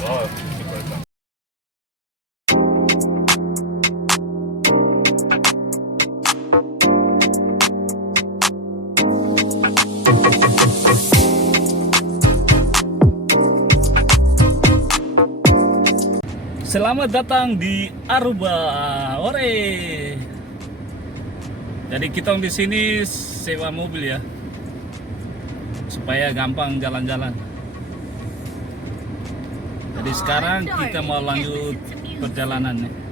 Oh, super. Selamat datang di Aruba, ore. Jadi kita di sini sewa mobil ya, supaya gampang jalan-jalan. Jadi sekarang kita mau lanjut perjalanannya.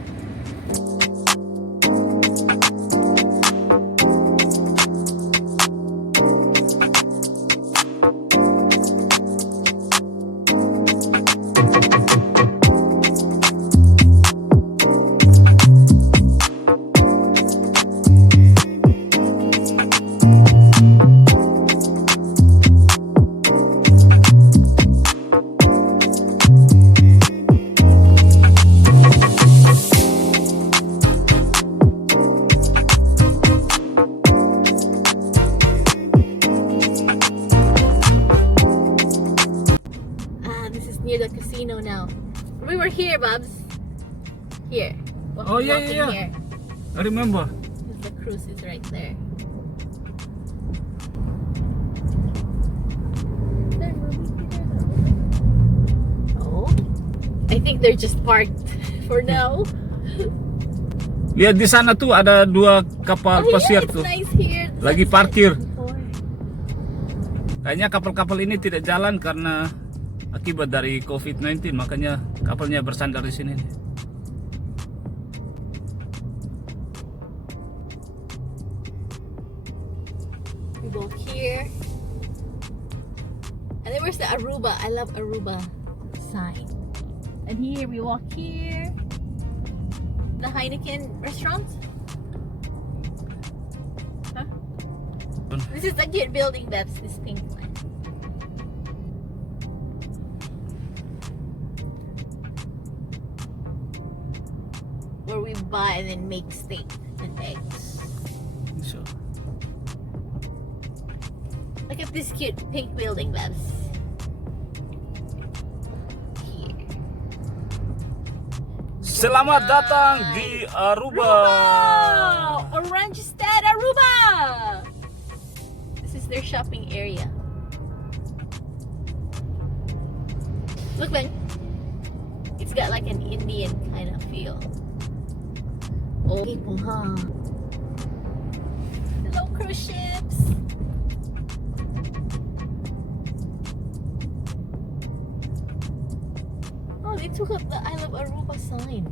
Near the casino now. We were here, Bubs. Here. Oh yeah. Here. I remember. The cruise is right there. Oh, I think they're just parked for now. Ya di sana tuh ada dua kapal pasir it's tuh. nice here. Lagi parkir. Kayaknya kapal-kapal ini tidak jalan karena akibat dari COVID-19, makanya kapalnya bersandar di sini. We walk here, and then where's the Aruba? I love Aruba sign. And here we walk here. The Heineken restaurant. Huh? This is the cute building. That's this pink one. Where we buy and then make steak and eggs. So, Look at this cute pink building, Babs. Here. selamat datang di Aruba. Oranjestad, Aruba. This is their shopping area. Look, man. It's got like an Indian kind of feel. Oh, people, huh? Hello, cruise ships. Oh, they took up the I love Aruba sign.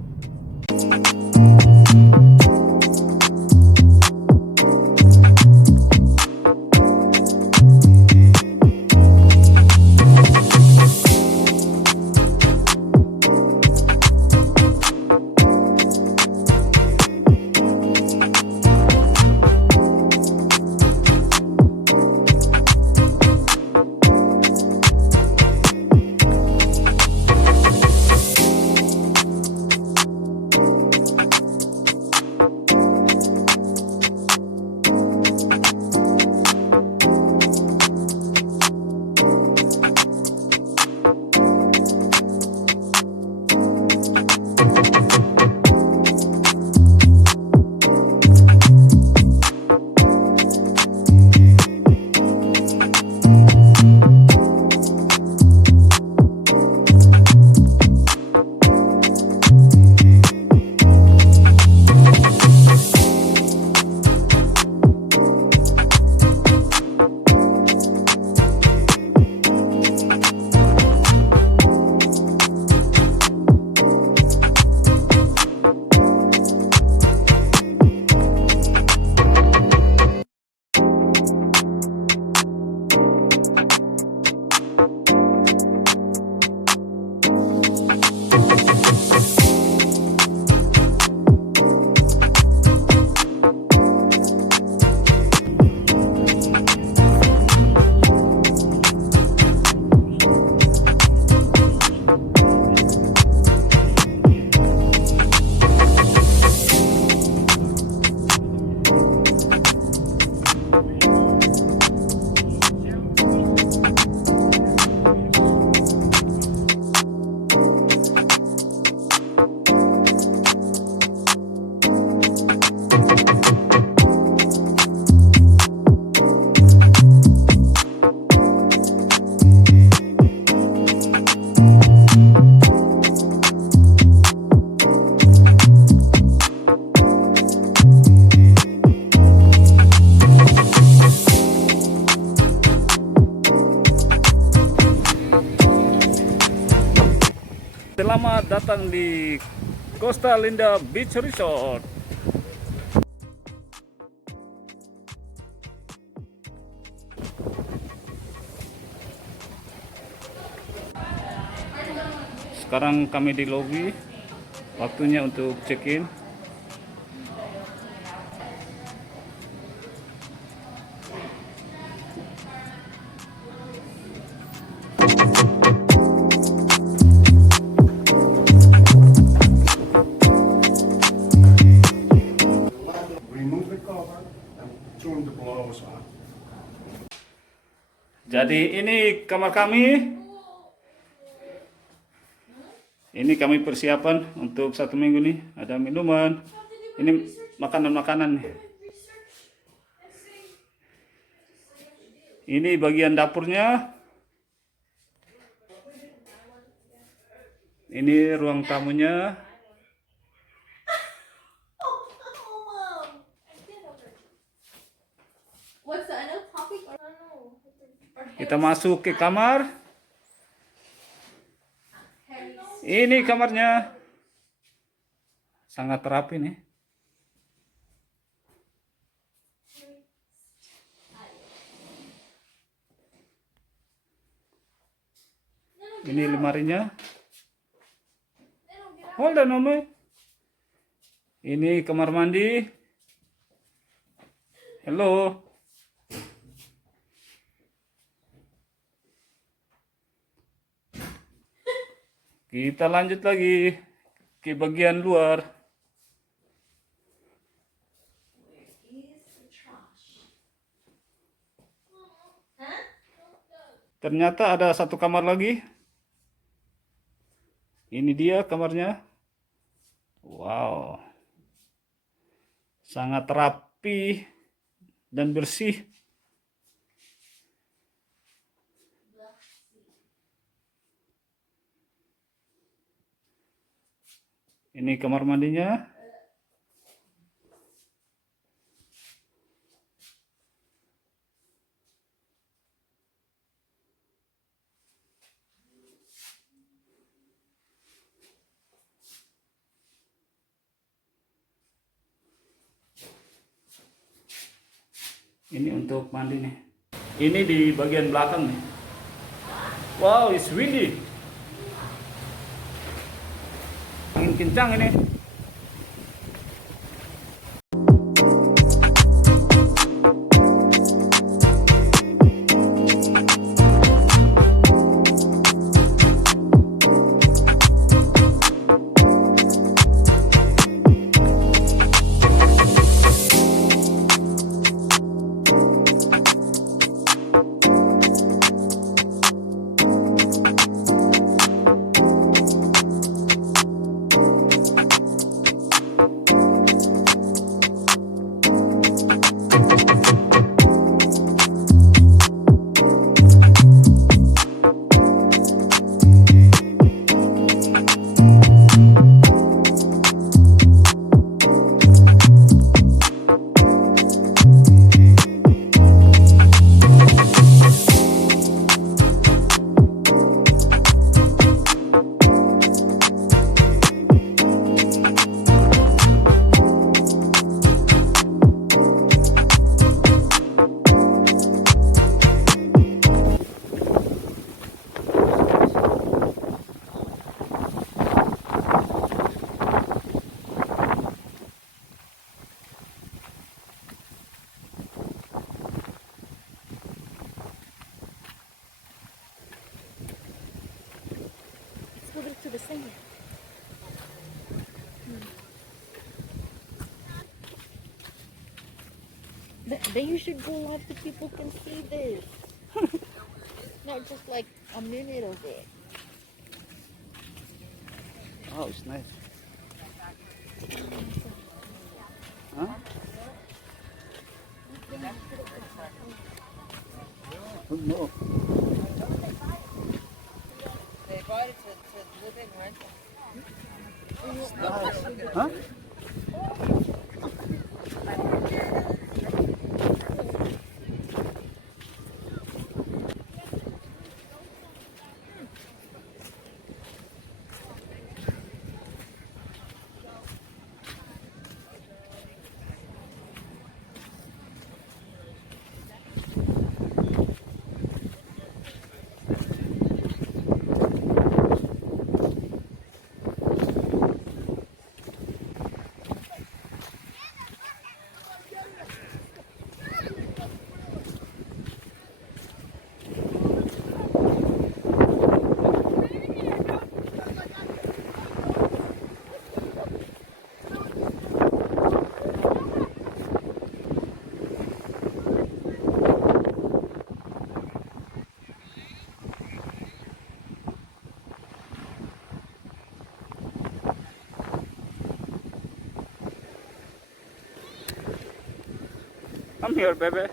Selamat datang di Costa Linda Beach Resort. Sekarang kami di lobi, waktunya untuk check-in. Remove the cover and turn the blows on. Jadi ini kamar kami. Ini kami persiapan untuk 1 minggu nih. Ada minuman. Ini makanan-makanan nih. Ini bagian dapurnya. Ini ruang tamunya. What's the other topic? Kita masuk ke kamar. Ini kamarnya. Sangat rapi nih. Ini lemarinya. Hold on, Ome. Ini kamar mandi. Hello. Kita lanjut lagi ke bagian luar. Ternyata ada 1 kamar lagi. Ini dia kamarnya. Wow. Sangat rapi dan bersih. Ini kamar mandinya. Ini untuk mandi nih. Ini di bagian belakang nih. Wow, it's windy. Angin kencang ini. To the sand. Then you should go live so people can see this. Not just like a minute of it. Oh, it's nice. Huh? No. They bought it to live in rental. Huh? Come here, baby.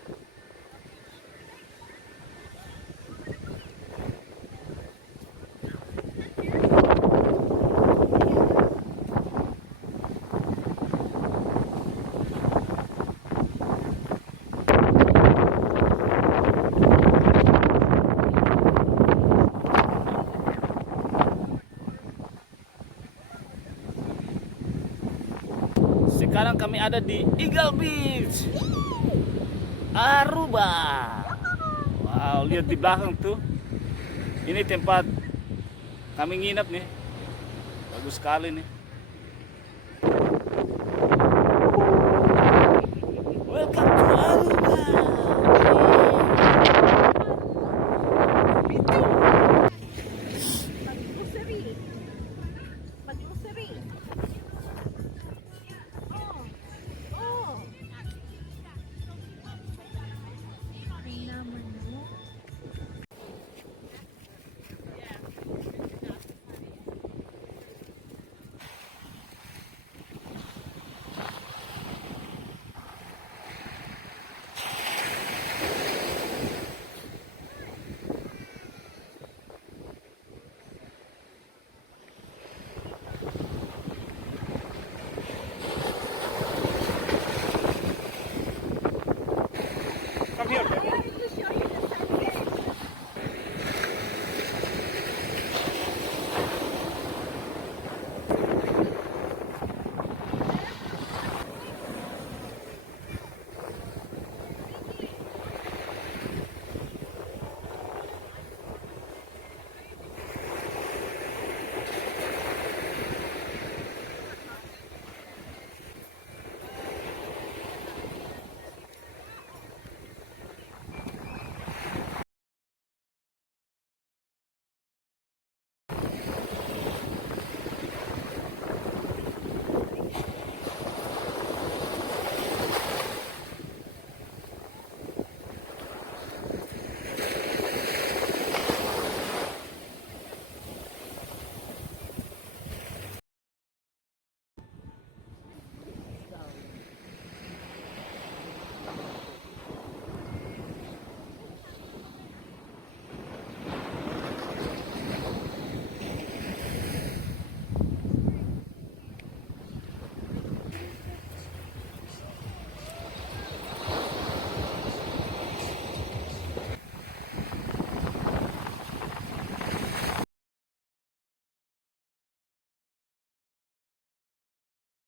Sekarang kami ada di Eagle Beach, Aruba. Wow, lihat di belakang tuh. Ini tempat kami nginep nih. Bagus sekali nih.